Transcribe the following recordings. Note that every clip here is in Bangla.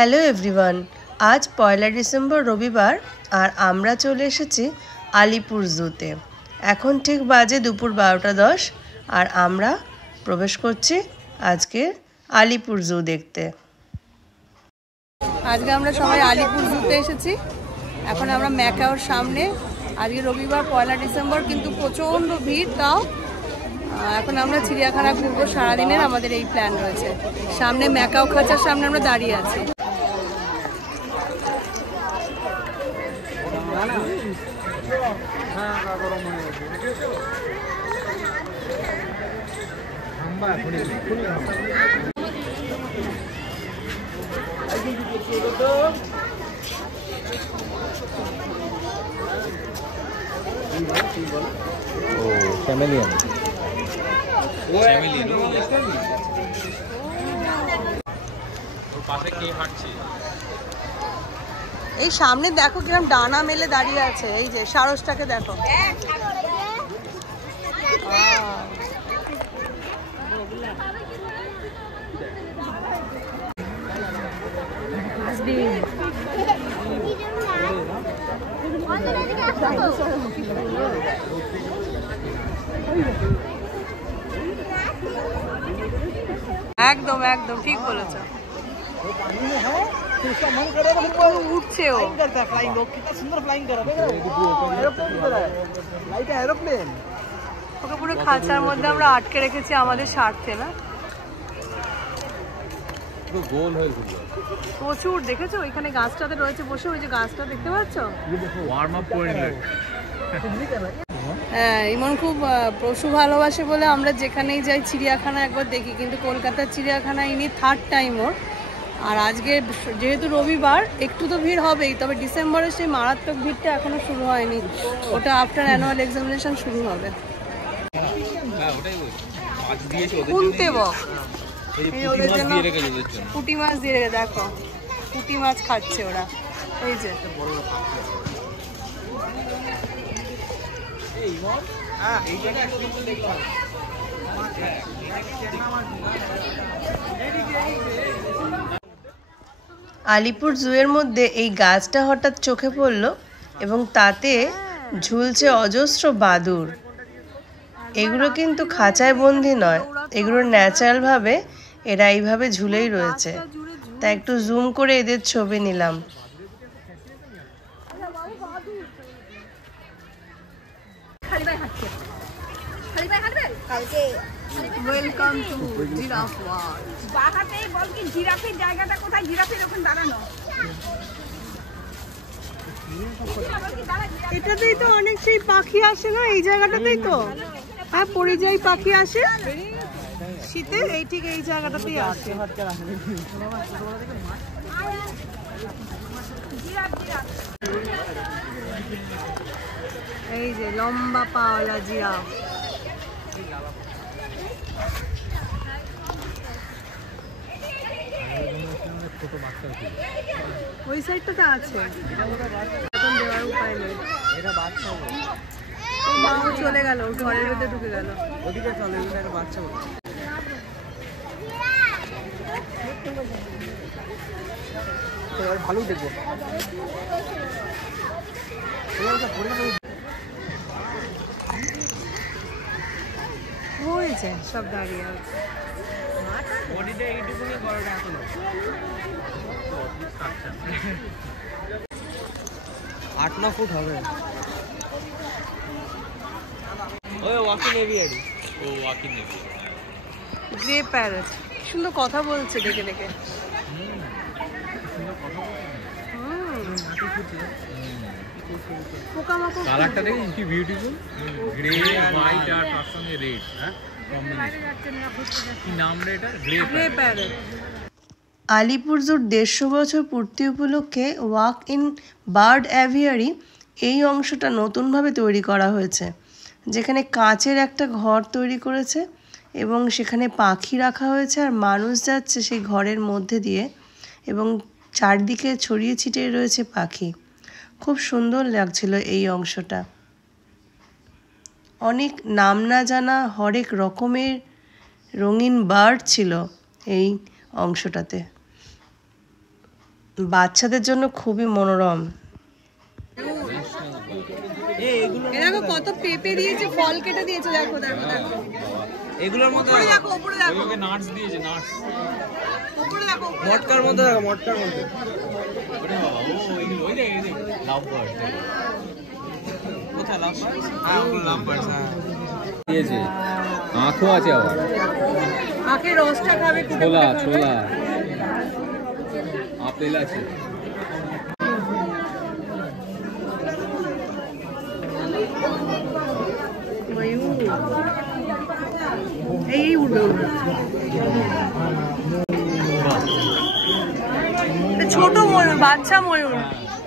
হ্যালো এভরিওয়ান, আজ 1 ডিসেম্বর রবিবার আর আমরা চলে এসেছি আলিপুর জুতে। এখন ঠিক বাজে দুপুর 12:10 আর আমরা প্রবেশ করছি আজকে আলিপুর জু দেখতে। আজকে আমরা সবাই আলিপুর জুতে এসেছি। এখন আমরা ম্যাকাওর সামনে। আজকে রবিবার 1 ডিসেম্বর, কিন্তু প্রচণ্ড ভিড়। তাও এখন আমরা চিড়িয়াখানা ঘুরবো সারাদিনের, আমাদের এই প্ল্যান রয়েছে। সামনে ম্যাকাও খাঁচার সামনে আমরা দাঁড়িয়ে আছি। এই সামনে দেখো কিরকম ডানা মেলে দাঁড়িয়ে আছে। এই যে সারসটাকে দেখো। একদম একদম ঠিক বলেছো। উঠছে ও। ওকে পুরো খাঁচার মধ্যে আমরা আটকে রেখেছি আমাদের স্বার্থে, না? প্রচুর দেখেছো ওইখানে গাছটাতে রয়েছে বসে। ওই যে গাছটা দেখতে পাচ্ছ? হ্যাঁ, ইমন খুব পশু ভালোবাসে বলে আমরা যেখানেই যাই চিড়িয়াখানা একবার দেখি, কিন্তু কলকাতার চিড়িয়াখানা ইনি 3rd টাইম ওর। আর আজকে যেহেতু রবিবার একটু তো ভিড় হবেই, তবে ডিসেম্বরের সেই মারাত্মক ভিড়টা এখনো শুরু হয়নি। ওটা আফটার অ্যানুয়াল এক্সামিনেশন শুরু হবে। কুলতে বক ওদের জন্য পুঁটি মাছ দিয়ে রেখে, দেখো পুঁটি মাছ খাচ্ছে ওরা। এই যে আলিপুর জুয়ের মধ্যে এই গাছটা হঠাৎ চোখে পড়ল এবং তাতে ঝুলছে অজস্র বাদুর। এগুলো কিন্তু খাঁচায় বন্দি নয়, এগুলো ন্যাচারালভাবে এরা এইভাবে ঝুলেই রয়েছে। তাই একটু জুম করে এদের ছবি নিলাম। Welcome to giraffe world. বাহাতেই বল কি জিরাফের জায়গাটা কোথায়? জিরাফের ওখানে দাঁড়ানো। এটাতেই তো অনেক সেই পাখি আসে না, এই জায়গাটাতেই তো। হ্যাঁ, পরিযায়ী পাখি আসে শীতে, এই ঠিক এই জায়গাটাতেই আসে। এই যে লম্বা পাওয়ালা জিরাফ। ওই সাইডটাতে আছে, এখন দেওয়ার উপায় নেই। মাও চলে গেল, ঘরের মধ্যে ঢুকে গেল। ওদিকে চলে, একটা বাচ্চা ভালো দেখবো। হয়েছে সব দাঁড়িয়ে আছে। 8-9 ফুট হবে। গ্রে প্যারট সুন্দর কথা বলছে ডেকে ডেকে। পোকামাকড় কালারটা দেখুন কি বিউটিফুল, গ্রে হোয়াইট আর তার সঙ্গে রেড। হ্যাঁ, কি নাম রে এটা? Grey parrot. আলিপুর জুর 150 বছর পূর্তি উপলক্ষে ওয়াক ইন বার্ড অ্যাভিয়ারি এই অংশটা নতুনভাবে তৈরি করা হয়েছে, যেখানে কাচের একটা ঘর তৈরি করেছে এবং সেখানে পাখি রাখা হয়েছে আর মানুষ যাচ্ছে সেই ঘরের মধ্যে দিয়ে এবং চারদিকে ছড়িয়ে ছিটিয়ে রয়েছে পাখি। খুব সুন্দর লাগছিল এই অংশটা। অনেক নাম না জানা হরেক রকমের রঙিন বার্ড ছিল এই অংশটাতে। বাচ্চাদের জন্য খুবই মনোরম। দেখো কত পেঁপে দিয়েছে, ফল কেটে দিয়েছে, দেখো দেখো দেখো। এগুলোর মধ্যে দেখো উপরে দেখো, ওকে নাটস দিয়েছে, নাটস। উপরে দেখো। মটকার মধ্যে দেখো, মটকার মধ্যে ওরে বাবা, ওই দেখ লাভ বার্ড। কোথায় লাভ বার্ডস? হ্যাঁ ওগুলো লাভ বার্ডস। হ্যাঁ দিয়েছে, আঁখও আছে আবার, আখের রসটা খাবে, কুটে ছোলা কুটে খাবে। ছোলা, আপেল আছে। এই উড়বে উড়বে। ছোট ময়ূর, বাচ্চা ময়ূর,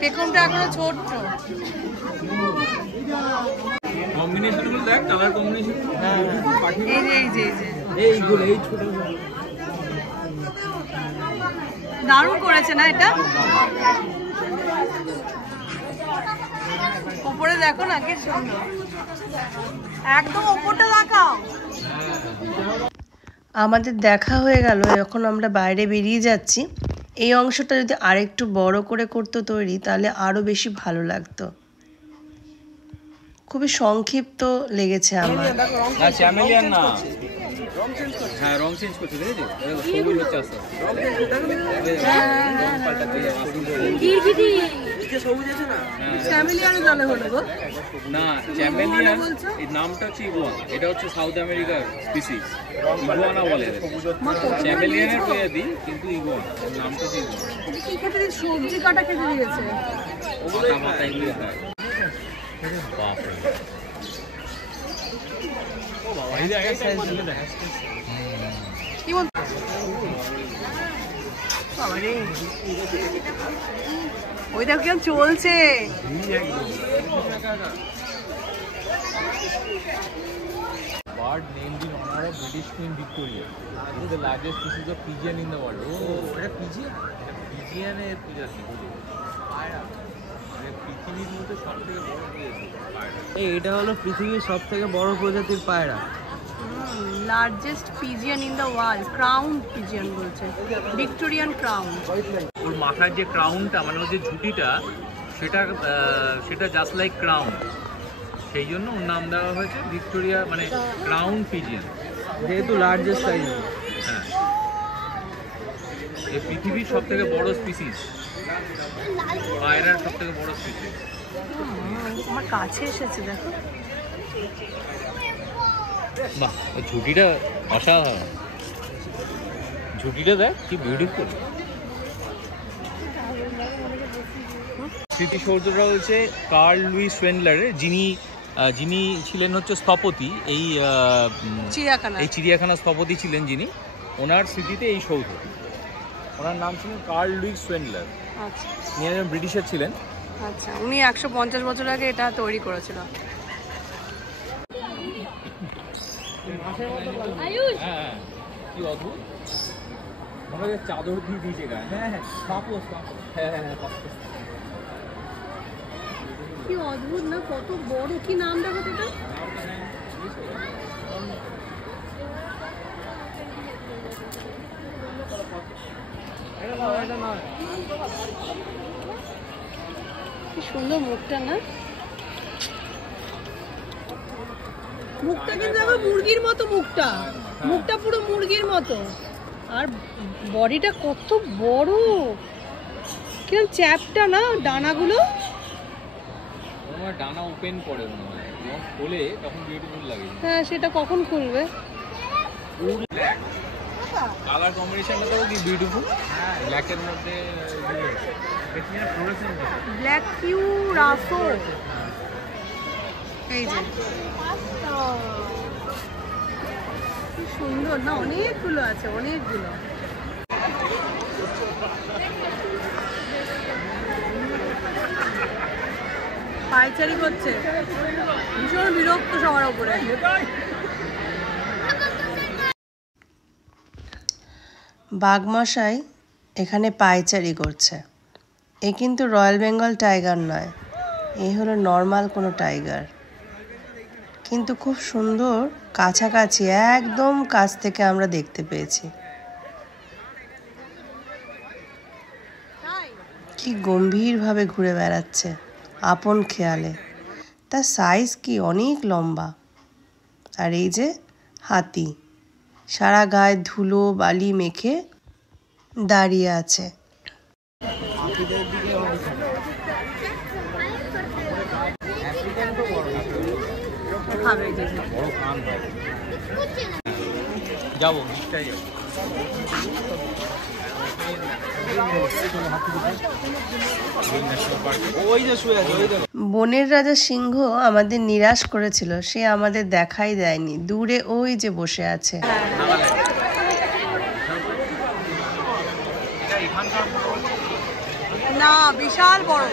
পেখমটা এখনো ছোট। কম্বিনেশন গুলো দেখ, কালার কম্বিনেশন। এই যে এই যে এই যে এইগুলো, এই ছোট দারুণ করেছে না এটা? উপরে দেখো না কি সুন্দর, একদম উপরটা দেখাও। আমাদের দেখা হয়ে গেল, এখন আমরা বাইরে বেরিয়ে যাচ্ছি। এই অংশটা যদি আরেকটু বড় করে করতো তৈরি, তাহলে আরও বেশি ভালো লাগতো। খুবই সংক্ষিপ্ত লেগেছে আমার। না চ্যামেলিয়ান না, হ্যাঁ রং চেঞ্জ করছে, দেখেছো? দেখো সবুজ হচ্ছে আস্তে চ্যামেলিয়ানের দলে হলো গো। না চ্যামেলিয়ান এই নামটা হচ্ছে ইগুয়ানা, এটা হচ্ছে সাউথ আমেরিকার স্পিসিস, ইগুয়ানা বলে এদেরকে। চ্যামেলিয়ানের প্রজাতি, কিন্তু ইগুয়ানা নামটা হচ্ছে ইগুয়ানা। কি খেতে দিয়েছে? সবজি কাটা খেতে দিয়েছে। পাতা পাতা এগুলো খায়। বাপরে, ও বাবা, এই দেখ এই সাইজ দেখ। কি বল বাবা রে, ওই দেখো কেমন চলছে। Bird named in honor of British Queen Victoria. It is the largest species of pigeon in the world. Oh, এটা pigeon? Pigeon এর প্রজাতি, পায়রা। মানে পৃথিবীর মধ্যে সবথেকে বড় প্রজাতি পায়রা। এটা হলো পৃথিবীর সবথেকে বড় প্রজাতির পায়রা। Largest pigeon in the world, crown pigeon বলছে, ভিক্টোরিয়ান ক্রাউন। ওর মাথার যে ক্রাউনটা, মানে ওর যে ঝুঁটিটা, সেটা জাস্ট লাইক ক্রাউন, সেই জন্য ওর নাম দেওয়া হয়েছে ভিক্টোরিয়া, মানে ক্রাউন পিজিয়ন, যেহেতু লার্জেস্ট সাইজ। হ্যাঁ, এই পৃথিবীর সব থেকে বড় স্পিসিস, পায়রার সব থেকে বড় স্পিসিস। আমার কাছে এসেছে দেখো। বাহ, ওই ঝুঁটিটা অসাধারণ, ঝুঁটিটা দেখ কি বিউটিফুল। স্মৃতিসৌধটা হচ্ছে কার্ল লুইস ওয়েন্ডলারের, যিনি ছিলেন হচ্ছে স্থপতি, এই চিড়িয়াখানার স্থপতি ছিলেন যিনি, ওনার স্মৃতিতে এই সৌধ। ওনার নাম ছিলেন কার্ল লুইস ওয়েন্ডলার। আচ্ছা উনি একজন ব্রিটিশার ছিলেন। আচ্ছা, উনি 150 বছর আগে এটা তৈরি করেছিল। হ্যাঁ, কি অদ্ভুত, মনে হয় চাদর দিয়ে দিয়েছে গায়ে। হ্যাঁ হ্যাঁ, পাপোস, হ্যাঁ হ্যাঁ হ্যাঁ, পাপোস। কি অদ্ভুত না, কত বড়, কি নাম দেখো তো এটা? কি সুন্দর মুখটা না, মুখটা কিন্তু আবার মুরগির মতো, মুখটা পুরো মুরগির মতো, আর বডিটা কত বড়, কিরকম চ্যাপটা না ডানাগুলো। আমার ডানা ওপেন করে মনে হয়, যখন খোলে তখন বিউটিফুল লাগে। হ্যাঁ, সেটা কখন খুলবে? কালার কম্বিনেশনটা তো কি বিউটিফুল, ব্ল্যাকের মধ্যে ব্ল্যাক কিউরাসো, এই যে কি সুন্দর না, অনেকগুলো আছে, অনেকগুলো। পায়চারি করছে, ভীষণ বিরক্ত সবার উপরে। বাঘমশাই এখানে পায়চারি করছে। এ কিন্তু রয়্যাল বেঙ্গল টাইগার নয়, এই হলো নর্মাল কোনো টাইগার, কিন্তু খুব সুন্দর কাছাকাছি, একদম কাছ থেকে আমরা দেখতে পেয়েছি। কি গম্ভীরভাবে ঘুরে বেড়াচ্ছে আপন খেয়ালে। তার সাইজ কি অনেক লম্বা। আর এই যে হাতি সারা গায়ে ধুলো বালি মেখে দাঁড়িয়ে আছে। যাবো বনের রাজা সিংহ আমাদের নিরাশ করেছিল, সে আমাদের দেখাই দেয়নি। দূরে ওই যে বসে আছে। না বিশাল বড়।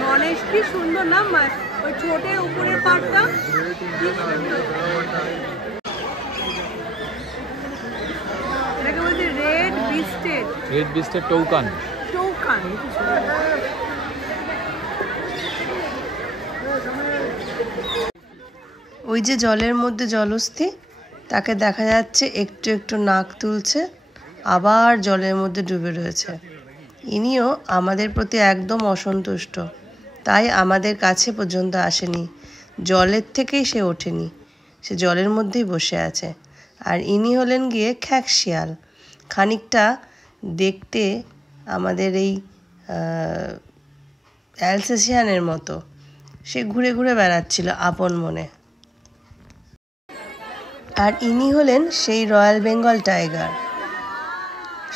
গণেশ কি সুন্দর না, ওই ছোটের উপরের পাটটা এটাকে বলছে রেড বিস্টেড টৌকান। ওই যে জলের মধ্যে জলস্থি, তাকে দেখা যাচ্ছে একটু একটু নাক তুলছে, আবার জলের মধ্যে ডুবে রয়েছে। ইনিও আমাদের প্রতি একদম অসন্তুষ্ট, তাই আমাদের কাছে পর্যন্ত আসেনি। জলের থেকেই সে ওঠেনি, সে জলের মধ্যেই বসে আছে। আর ইনি হলেন গিয়ে খ্যাকশিয়াল, খানিকটা দেখতে আমাদের এই অ্যালসেশিয়ানের মতো। সে ঘুরে ঘুরে বেড়াচ্ছিল আপন মনে। আর ইনি হলেন সেই রয়্যাল বেঙ্গল টাইগার।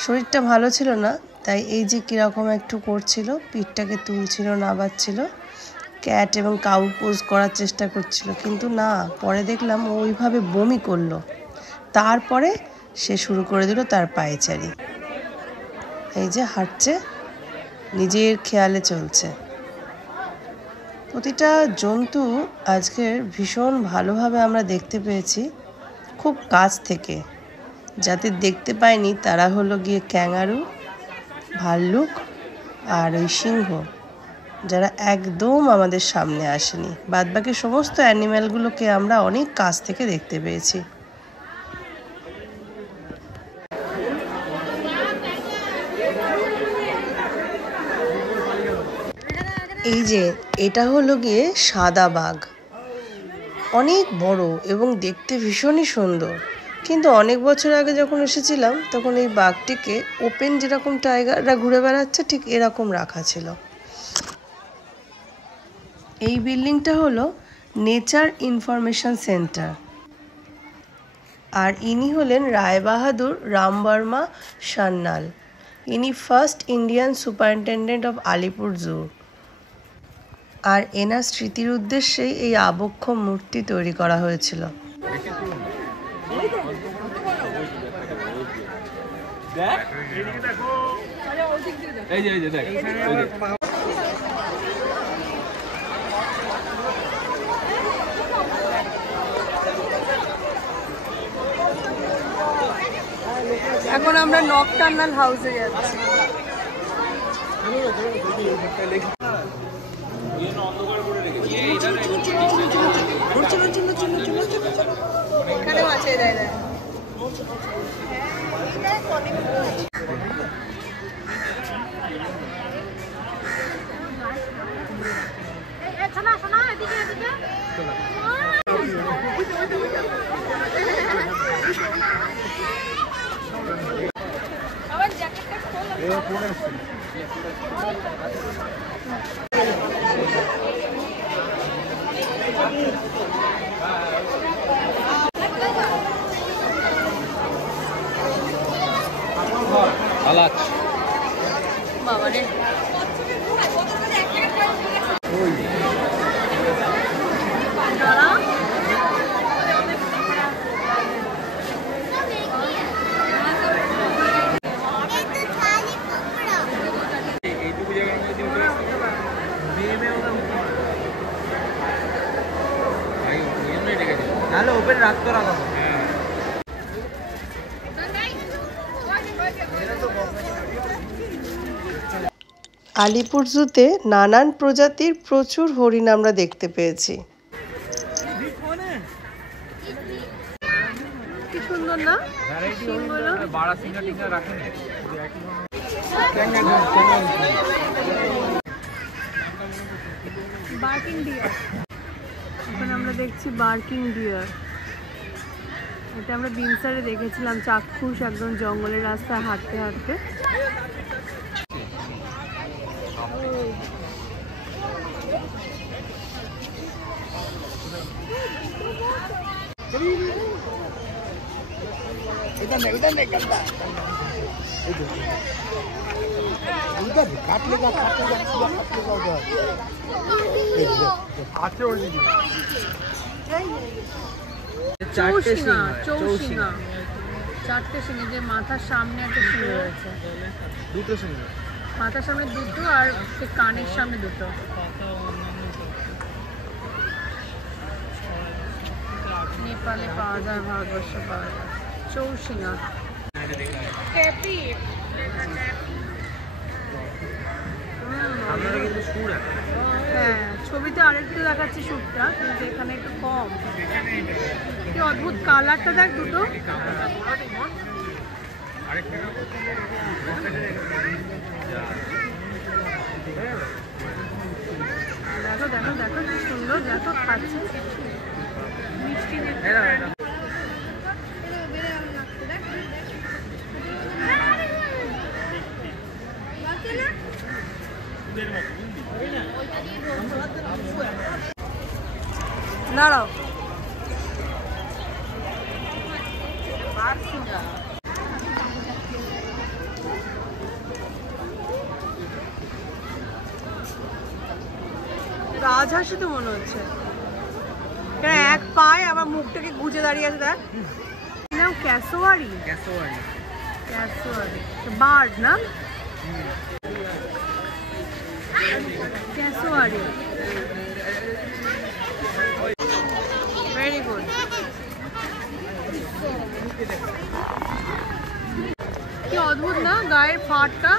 শরীরটা ভালো ছিল না, তাই এই যে কীরকম একটু করছিল, পিঠটাকে তুলছিল, নাবাচ্ছিল, ক্যাট এবং কাউ পোজ করার চেষ্টা করছিল, কিন্তু না, পরে দেখলাম ওইভাবে বমি করলো। তারপরে সে শুরু করে দিল তার পায়চারি। এই যে হাঁটছে, নিজের খেয়ালে চলছে। প্রতিটা জন্তু আজকের ভীষণ ভালোভাবে আমরা দেখতে পেয়েছি, খুব কাছ থেকে। যাদের দেখতে পাইনি তারা হলো গিয়ে ক্যাঙ্গারু, ভাল্লুক আর ওই সিংহ, যারা একদম আমাদের সামনে আসেনি। বাদবাকি সমস্ত অ্যানিম্যালগুলোকে আমরা অনেক কাছ থেকে দেখতে পেয়েছি। এই যে এটা হলো গিয়ে সাদা বাঘ, অনেক বড় এবং দেখতে ভীষণই সুন্দর। কিন্তু অনেক বছর আগে যখন এসেছিলাম তখন এই বাঘটিকে ওপেন যেরকম টাইগাররা ঘুরে বেড়াচ্ছে ঠিক এরকম রাখা ছিল। এই বিল্ডিংটা হলো নেচার ইনফরমেশন সেন্টার। আর ইনি হলেন রায়বাহাদুর রামবর্মা সান্যাল। ইনি first Indian superintendent of Alipur zoo. আর এনার স্মৃতির উদ্দেশ্যেই এই আবক্ষ মূর্তি তৈরি করা হয়েছিল। এখন আমরা নকটার্নাল হাউসে যাচ্ছি। এখানেও আছে, যায় না। বাবারে নাহলে ওপেন রাখতে রাখাবো। আলিপুর জুতে নানান প্রজাতির প্রচুর হরিণ আমরা দেখতে পেয়েছি। কি সুন্দর না সিংগুলো। বার্কিং ডিয়ার, এখন আমরা দেখছি বার্কিং ডিয়ার। এটা আমরা বিনসারে দেখেছিলাম, চাক্ষুষ একদম জঙ্গলের রাস্তায় হাঁটতে হাঁটতে। চৌশিঙা, চৌশিঙা, চারটে সিংহে, যে মাথার সামনে একটা সিংহ রয়েছে, দুটো সিংহ, মাথার সামনে দুটো আর সে কানের সামনে দুটো। নেপালে পাওয়া যায়, ভারতবর্ষে পাওয়া যায় চৌশিঙা। আপনারা কিন্তু সুর আছে। হ্যাঁ, ছবিতে আরেকটু দেখাচ্ছে সুরটা, কিন্তু এখানে একটু কম। কি অদ্ভুত কালারটা দেখ দুটো। দেখো দেখো দেখো কি সুন্দর, দেখো খাচ্ছে মিষ্টি। দাঁড়াও, রাজহাঁসই তো মনে হচ্ছে। এক পায়ে আবার মুখটাকে গুজে দাঁড়িয়ে আছে। দেখ নাম ক্যাসোয়ারি, ক্যাসোয়ারি, ক্যাসোয়ারি বার্ড না, ক্যাসোয়ারি। Very good. কি অদ্ভুত না গায়ের ফাড়টা।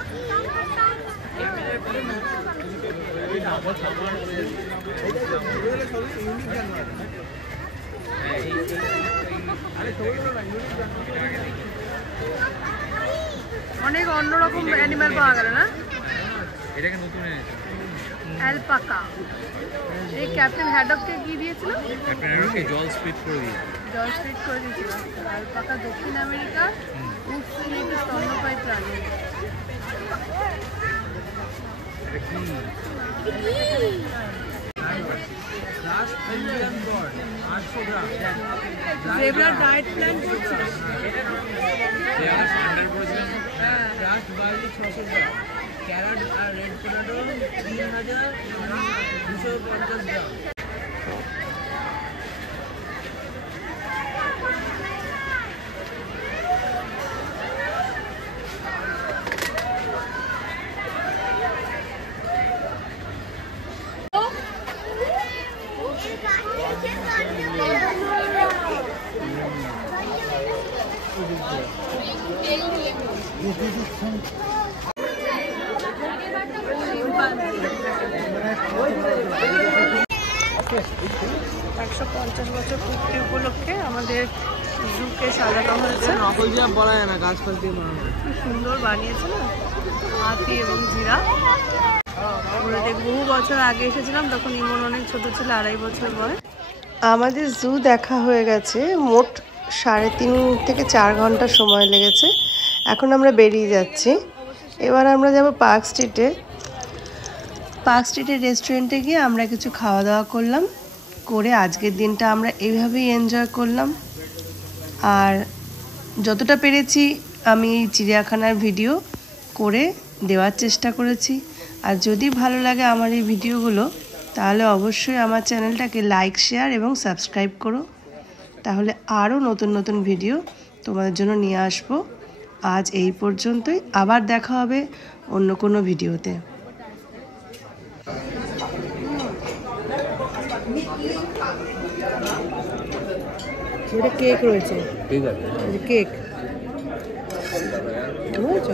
অনেক অন্যরকম অ্যানিমাল পাওয়া গেল না। এটাকে নতুন এনেছে অ্যালপাকা। এই ক্যাপ্টেন হ্যাডককে কি দিয়েছিল? ক্যাপ্টেন হ্যাডককে জল স্পিড করে দিয়েছিল। জল স্পিড করে দিয়েছিল। অ্যালপাকা দক্ষিণ আমেরিকার উৎসর্গিত স্তন্যপায়ী প্রাণী। জেব্রার ডায়েট প্ল্যান করছিস? ক্যারট আর রেড পটেটো 3250 গ্রাম।150 বছর পূর্তি উপলক্ষে আমাদের জুকে সাজানো হয়েছে। নকল জিরাফ বলা যায় না, গাছপালা দিয়ে বানানো। কি সুন্দর বানিয়েছে না, হাতি এবং জিরাফ। বহু বছর আগে এসেছিলাম, তখন ইমন অনেক ছোট ছিল, 2.5 বছর বয়স। আমাদের জু দেখা হয়ে গেছে, মোট 3.5 থেকে 4 ঘন্টা সময় লেগেছে। এখন আমরা বেরিয়ে যাচ্ছি। এবার আমরা যাব পার্ক স্ট্রিটে। পার্ক স্ট্রিটের রেস্টুরেন্টে গিয়ে আমরা কিছু খাওয়া দাওয়া করলাম, করে আজকের দিনটা আমরা এইভাবেই এনজয় করলাম। আর যতটা পেরেছি আমি চিড়িয়াখানার ভিডিও করে দেওয়ার চেষ্টা করেছি। আর যদি ভালো লাগে আমার এই ভিডিওগুলো, তাহলে অবশ্যই আমার চ্যানেলটাকে লাইক, শেয়ার এবং সাবস্ক্রাইব করো। তাহলে আরও নতুন নতুন ভিডিও তোমাদের জন্য নিয়ে আসবো। আজ এই পর্যন্তই, আবার দেখা হবে অন্য কোনো ভিডিওতে। এটা কেক রয়েছে, ঠিক আছে, কেক বুঝেছ?